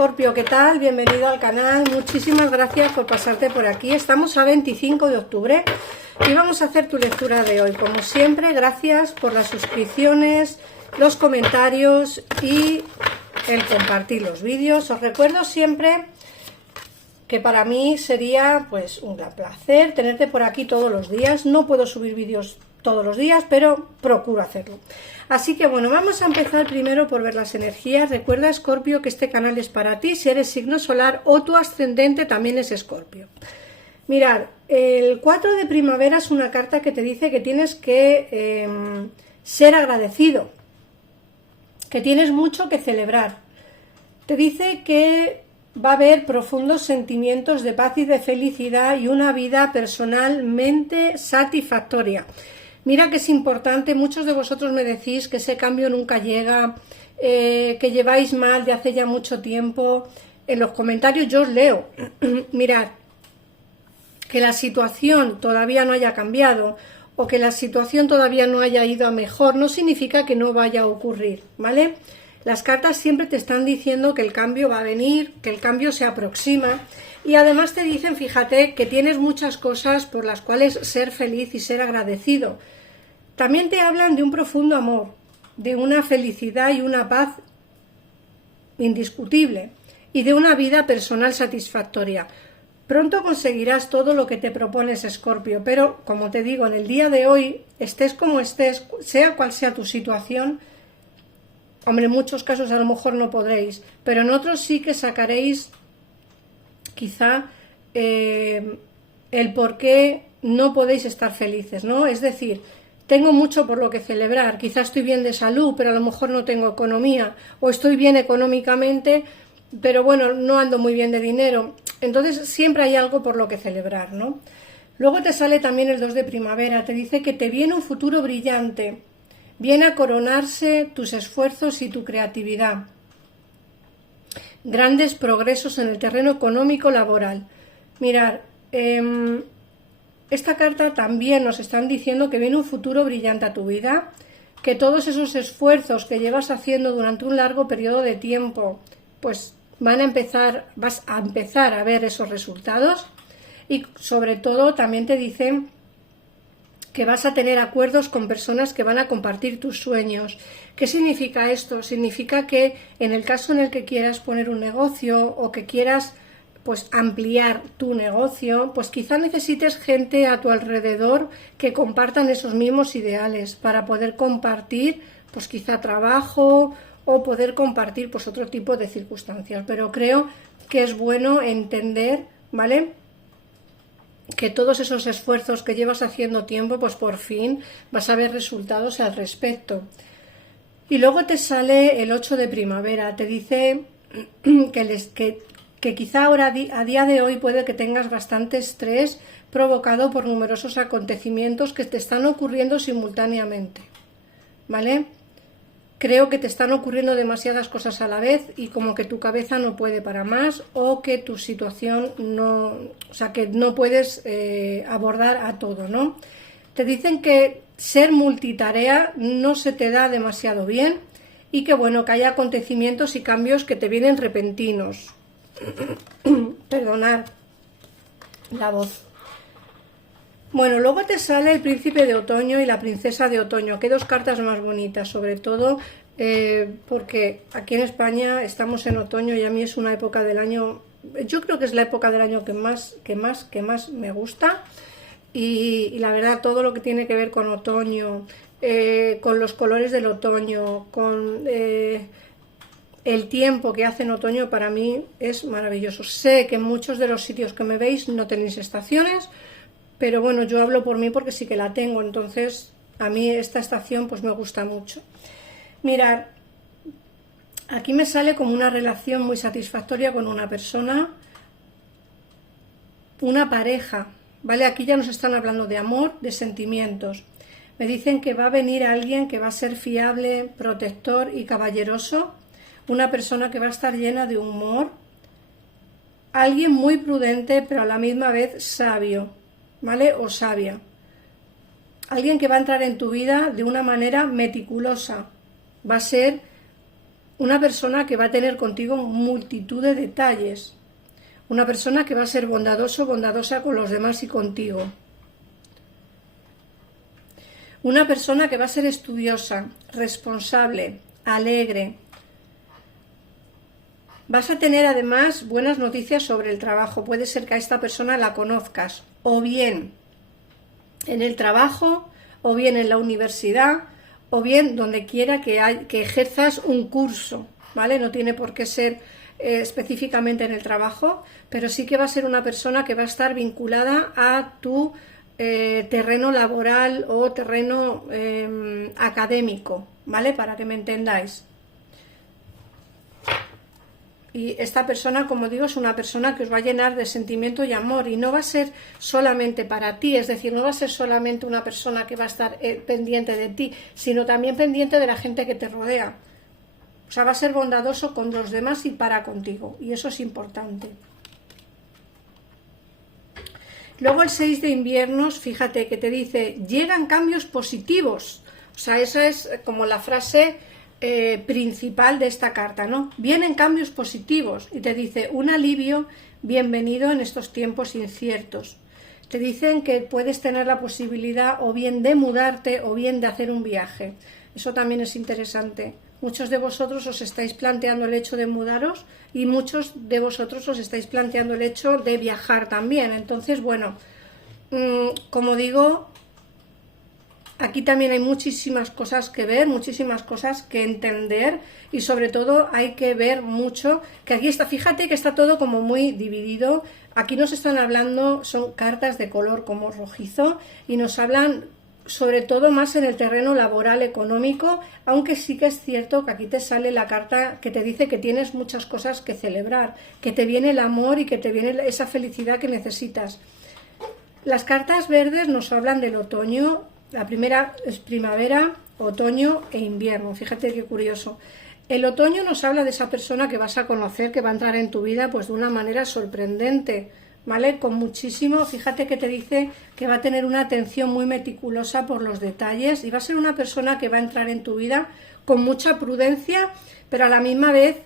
Escorpio, ¿qué tal? Bienvenido al canal, muchísimas gracias por pasarte por aquí. Estamos a 25 de octubre y vamos a hacer tu lectura de hoy. Como siempre, gracias por las suscripciones, los comentarios y el compartir los vídeos. Os recuerdo siempre que para mí sería pues un gran placer tenerte por aquí todos los días. No puedo subir vídeos todos los días, pero procuro hacerlo. Así que bueno, vamos a empezar primero por ver las energías. Recuerda, Escorpio, que este canal es para ti si eres signo solar o tu ascendente también es Escorpio. Mirad, el 4 de primavera es una carta que te dice que tienes que ser agradecido, que tienes mucho que celebrar. Te dice que va a haber profundos sentimientos de paz y de felicidad y una vida personalmente satisfactoria. Mira que es importante, muchos de vosotros me decís que ese cambio nunca llega, que lleváis mal de hace ya mucho tiempo. En los comentarios yo os leo. Mirad, que la situación todavía no haya cambiado o que la situación todavía no haya ido a mejor no significa que no vaya a ocurrir, ¿vale? Las cartas siempre te están diciendo que el cambio va a venir, que el cambio se aproxima y además te dicen, fíjate, que tienes muchas cosas por las cuales ser feliz y ser agradecido. También te hablan de un profundo amor, de una felicidad y una paz indiscutible y de una vida personal satisfactoria. Pronto conseguirás todo lo que te propones, Escorpio, pero como te digo, en el día de hoy, estés como estés, sea cual sea tu situación, hombre, en muchos casos a lo mejor no podréis, pero en otros sí que sacaréis quizá el por qué no podéis estar felices, ¿no? Es decir, tengo mucho por lo que celebrar, quizá estoy bien de salud, pero a lo mejor no tengo economía, o estoy bien económicamente, pero bueno, no ando muy bien de dinero. Entonces siempre hay algo por lo que celebrar, ¿no? Luego te sale también el 2 de primavera, te dice que te viene un futuro brillante, viene a coronarse tus esfuerzos y tu creatividad. Grandes progresos en el terreno económico laboral. Mirad, esta carta también nos están diciendo que viene un futuro brillante a tu vida, que todos esos esfuerzos que llevas haciendo durante un largo periodo de tiempo, pues vas a empezar a ver esos resultados y sobre todo también te dicen que vas a tener acuerdos con personas que van a compartir tus sueños. ¿Qué significa esto? Significa que en el caso en el que quieras poner un negocio o que quieras pues ampliar tu negocio, pues quizá necesites gente a tu alrededor que compartan esos mismos ideales para poder compartir pues quizá trabajo o poder compartir pues otro tipo de circunstancias. Pero creo que es bueno entender, ¿vale?, que todos esos esfuerzos que llevas haciendo tiempo, pues por fin vas a ver resultados al respecto. Y luego te sale el 8 de primavera, te dice que quizá ahora a día de hoy puede que tengas bastante estrés provocado por numerosos acontecimientos que te están ocurriendo simultáneamente, ¿vale? Creo que te están ocurriendo demasiadas cosas a la vez y como que tu cabeza no puede para más o que tu situación no, o sea, que no puedes abordar a todo, ¿no? Te dicen que ser multitarea no se te da demasiado bien y que bueno, que hay acontecimientos y cambios que te vienen repentinos. Perdonad la voz. Bueno, luego te sale el príncipe de otoño y la princesa de otoño. Qué dos cartas más bonitas, sobre todo porque aquí en España estamos en otoño y a mí es una época del año, yo creo que es la época del año que más me gusta y la verdad todo lo que tiene que ver con otoño, con los colores del otoño, con el tiempo que hace en otoño para mí es maravilloso. Sé que en muchos de los sitios que me veis no tenéis estaciones, pero bueno, yo hablo por mí porque sí que la tengo, entonces a mí esta estación pues me gusta mucho. Mirad, aquí me sale como una relación muy satisfactoria con una persona, una pareja, ¿vale? Aquí ya nos están hablando de amor, de sentimientos. Me dicen que va a venir alguien que va a ser fiable, protector y caballeroso, una persona que va a estar llena de humor, alguien muy prudente pero a la misma vez sabio, ¿vale? O sabia. Alguien que va a entrar en tu vida de una manera meticulosa. Va a ser una persona que va a tener contigo multitud de detalles, una persona que va a ser bondadoso, bondadosa con los demás y contigo, una persona que va a ser estudiosa, responsable, alegre. Vas a tener además buenas noticias sobre el trabajo. Puede ser que a esta persona la conozcas, o bien en el trabajo, o bien en la universidad, o bien donde quiera que ejerzas un curso, ¿vale? No tiene por qué ser específicamente en el trabajo, pero sí que va a ser una persona que va a estar vinculada a tu terreno laboral o terreno académico, ¿vale? Para que me entendáis. Y esta persona, como digo, es una persona que os va a llenar de sentimiento y amor, y no va a ser solamente para ti, es decir, no va a ser solamente una persona que va a estar pendiente de ti, sino también pendiente de la gente que te rodea. O sea, va a ser bondadoso con los demás y para contigo, y eso es importante. Luego el 6 de inviernos, fíjate que te dice, llegan cambios positivos. O sea, esa es como la frase principal de esta carta, ¿no? Vienen cambios positivos y te dice un alivio bienvenido en estos tiempos inciertos. Te dicen que puedes tener la posibilidad o bien de mudarte o bien de hacer un viaje. Eso también es interesante. Muchos de vosotros os estáis planteando el hecho de mudaros y muchos de vosotros os estáis planteando el hecho de viajar también. Entonces, bueno, como digo, aquí también hay muchísimas cosas que ver, muchísimas cosas que entender, y sobre todo hay que ver mucho, que aquí está, fíjate que está todo como muy dividido. Aquí nos están hablando, son cartas de color como rojizo, y nos hablan sobre todo más en el terreno laboral, económico, aunque sí que es cierto que aquí te sale la carta que te dice que tienes muchas cosas que celebrar, que te viene el amor y que te viene esa felicidad que necesitas. Las cartas verdes nos hablan del otoño. La primera es primavera, otoño e invierno. Fíjate qué curioso. El otoño nos habla de esa persona que vas a conocer, que va a entrar en tu vida pues de una manera sorprendente, ¿vale? Con muchísimo, fíjate que te dice que va a tener una atención muy meticulosa por los detalles y va a ser una persona que va a entrar en tu vida con mucha prudencia, pero a la misma vez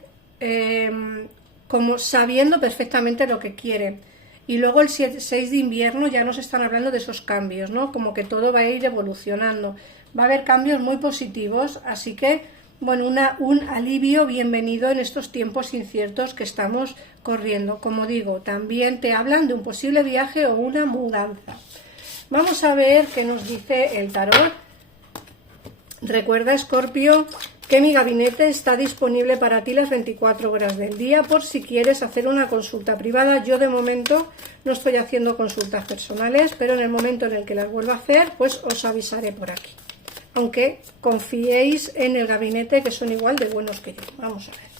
como sabiendo perfectamente lo que quiere. Y luego el 6 de invierno ya nos están hablando de esos cambios, ¿no? Como que todo va a ir evolucionando. Va a haber cambios muy positivos, así que, bueno, un alivio bienvenido en estos tiempos inciertos que estamos corriendo. Como digo, también te hablan de un posible viaje o una mudanza. Vamos a ver qué nos dice el tarot. Recuerda, Escorpio, que mi gabinete está disponible para ti las 24 horas del día por si quieres hacer una consulta privada. Yo de momento no estoy haciendo consultas personales, pero en el momento en el que las vuelva a hacer, pues os avisaré por aquí. Aunque confiéis en el gabinete, que son igual de buenos que yo. Vamos a ver.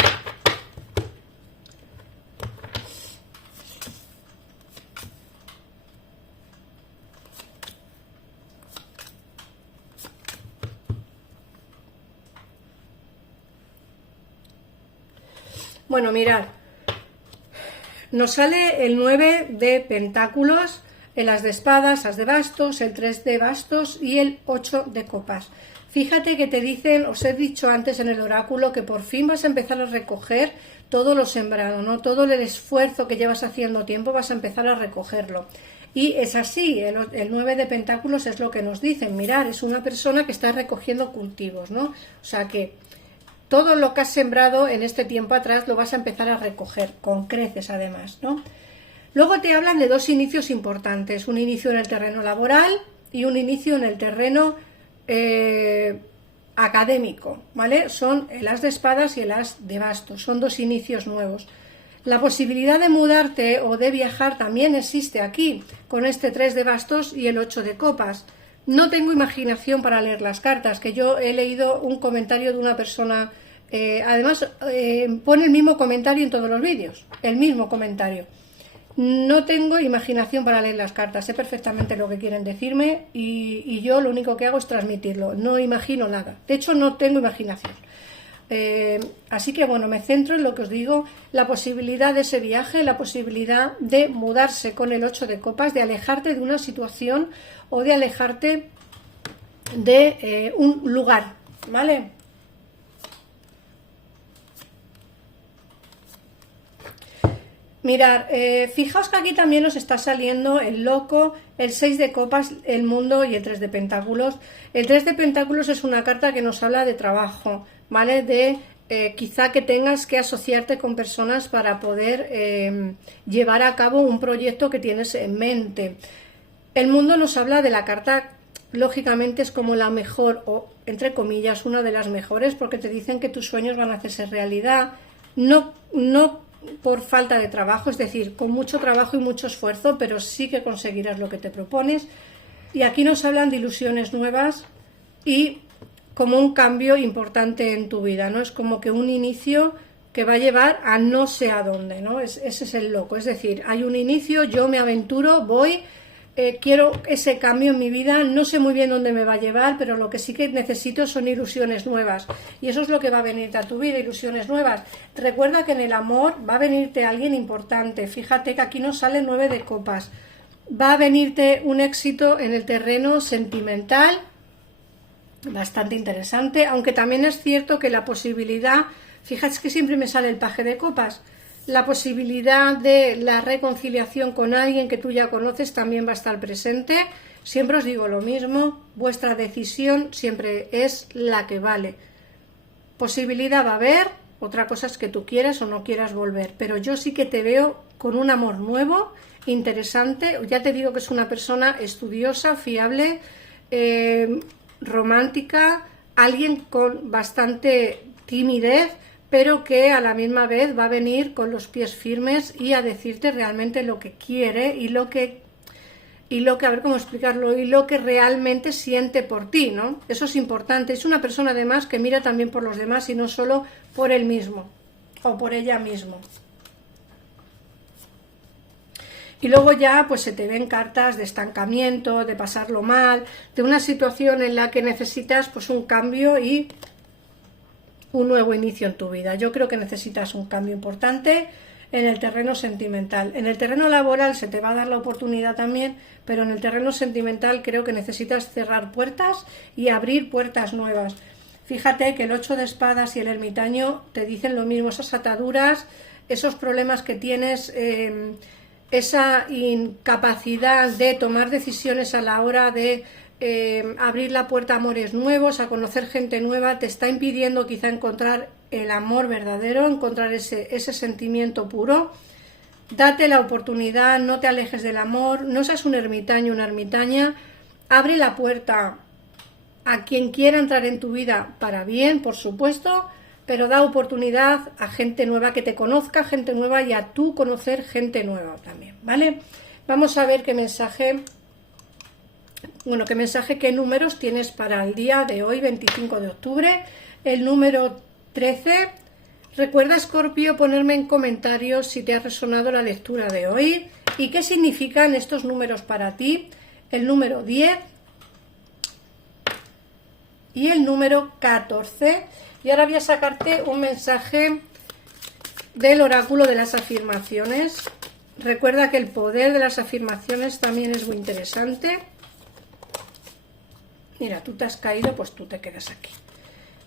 Bueno, mirad, nos sale el 9 de pentáculos, el as de espadas, as de bastos, el 3 de bastos y el 8 de copas. Fíjate que te dicen, os he dicho antes en el oráculo, que por fin vas a empezar a recoger todo lo sembrado, ¿no? Todo el esfuerzo que llevas haciendo tiempo vas a empezar a recogerlo. Y es así, el 9 de pentáculos es lo que nos dicen. Mirad, es una persona que está recogiendo cultivos, ¿no? O sea que todo lo que has sembrado en este tiempo atrás lo vas a empezar a recoger, con creces además, ¿no? Luego te hablan de dos inicios importantes, un inicio en el terreno laboral y un inicio en el terreno académico, ¿vale? Son el as de espadas y el as de bastos, son dos inicios nuevos. La posibilidad de mudarte o de viajar también existe aquí, con este 3 de bastos y el 8 de copas. No tengo imaginación para leer las cartas, que yo he leído un comentario de una persona, además pone el mismo comentario en todos los vídeos, el mismo comentario. No tengo imaginación para leer las cartas, sé perfectamente lo que quieren decirme y yo lo único que hago es transmitirlo, no imagino nada, de hecho no tengo imaginación. Así que bueno, me centro en lo que os digo, la posibilidad de ese viaje, la posibilidad de mudarse con el 8 de copas, de alejarte de una situación o de alejarte de un lugar, ¿vale? Mirar, fijaos que aquí también os está saliendo el loco, el 6 de copas, el mundo y el 3 de pentáculos. El 3 de pentáculos es una carta que nos habla de trabajo, ¿vale? De quizá que tengas que asociarte con personas para poder llevar a cabo un proyecto que tienes en mente. El mundo nos habla de la carta, lógicamente es como la mejor, o entre comillas, una de las mejores, porque te dicen que tus sueños van a hacerse realidad, no por falta de trabajo, es decir, con mucho trabajo y mucho esfuerzo, pero sí que conseguirás lo que te propones. Y aquí nos hablan de ilusiones nuevas y como un cambio importante en tu vida, ¿no? Es como que un inicio que va a llevar a no sé a dónde, ¿no? Ese es el loco, es decir, hay un inicio, yo me aventuro, voy, quiero ese cambio en mi vida, no sé muy bien dónde me va a llevar, pero lo que sí que necesito son ilusiones nuevas, y eso es lo que va a venirte a tu vida, ilusiones nuevas. Recuerda que en el amor va a venirte alguien importante, fíjate que aquí nos sale 9 de copas, va a venirte un éxito en el terreno sentimental, bastante interesante, aunque también es cierto que la posibilidad, fíjate que siempre me sale el paje de copas, la posibilidad de la reconciliación con alguien que tú ya conoces también va a estar presente. Siempre os digo lo mismo, vuestra decisión siempre es la que vale. Posibilidad va a haber, otra cosa es que tú quieras o no quieras volver, pero yo sí que te veo con un amor nuevo, interesante. Ya te digo que es una persona estudiosa, fiable, romántica, alguien con bastante timidez, pero que a la misma vez va a venir con los pies firmes y a decirte realmente lo que quiere y lo que a ver cómo explicarlo, y lo que realmente siente por ti, ¿no? Eso es importante. Es una persona además que mira también por los demás y no solo por él mismo o por ella mismo. Y luego ya pues se te ven cartas de estancamiento, de pasarlo mal, de una situación en la que necesitas pues un cambio y un nuevo inicio en tu vida. Yo creo que necesitas un cambio importante en el terreno sentimental. En el terreno laboral se te va a dar la oportunidad también, pero en el terreno sentimental creo que necesitas cerrar puertas y abrir puertas nuevas. Fíjate que el 8 de espadas y el ermitaño te dicen lo mismo, esas ataduras, esos problemas que tienes, esa incapacidad de tomar decisiones a la hora de abrir la puerta a amores nuevos, a conocer gente nueva, te está impidiendo quizá encontrar el amor verdadero, encontrar ese sentimiento puro. Date la oportunidad, no te alejes del amor, no seas un ermitaño, una ermitaña, abre la puerta a quien quiera entrar en tu vida para bien, por supuesto, pero da oportunidad a gente nueva que te conozca, gente nueva, y a tú conocer gente nueva también, ¿vale? Vamos a ver qué mensaje, qué números tienes para el día de hoy, 25 de octubre. El número 13. Recuerda, Escorpio, ponerme en comentarios si te ha resonado la lectura de hoy y qué significan estos números para ti. El número 10 y el número 14. Y ahora voy a sacarte un mensaje del oráculo de las afirmaciones. Recuerda que el poder de las afirmaciones también es muy interesante. Mira, tú te has caído, pues tú te quedas aquí.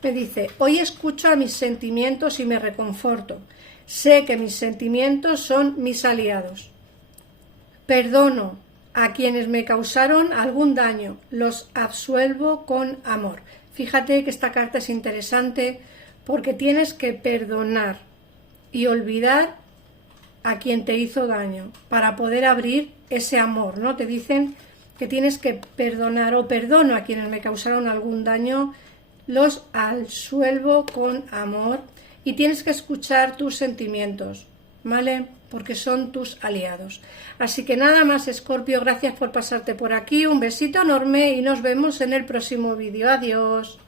Me dice, hoy escucho a mis sentimientos y me reconforto. Sé que mis sentimientos son mis aliados. Perdono a quienes me causaron algún daño. Los absuelvo con amor. Fíjate que esta carta es interesante porque tienes que perdonar y olvidar a quien te hizo daño para poder abrir ese amor, ¿no? Te dicen que tienes que perdonar, o perdono a quienes me causaron algún daño, los absuelvo con amor, y tienes que escuchar tus sentimientos, ¿vale? Porque son tus aliados. Así que nada más, Escorpio, gracias por pasarte por aquí, un besito enorme y nos vemos en el próximo vídeo. Adiós.